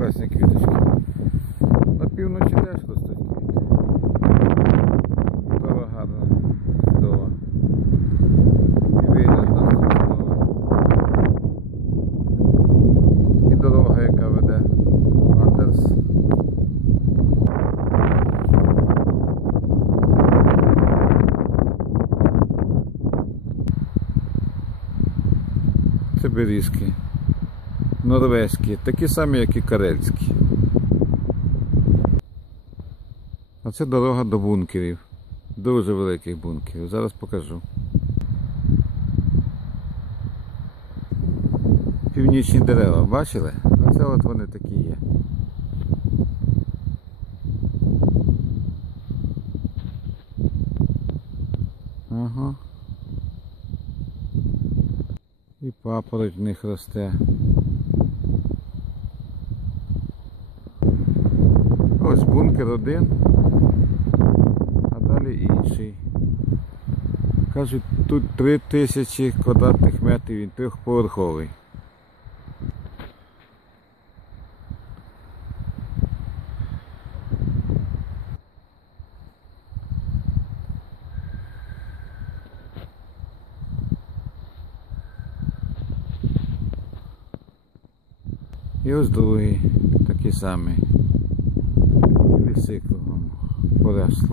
Класні квіточки. На півночі теж ростуть квіти. Трава гарна, чудова. І вигляд нас чудовий. І дорога, яка веде Андерс. Це. Норвезькі, такі самі, як і карельські. А це дорога до бункерів. Дуже великих бункерів. Зараз покажу. Північні дерева, бачили? Оце от вони такі є. Ага. І папороть в них росте. Ось бункер один, а далі інший. Кажуть, тут 3000 квадратних метрів, він трьохповерховий. І ось другий, такий самий. biciclo, vamos por esse.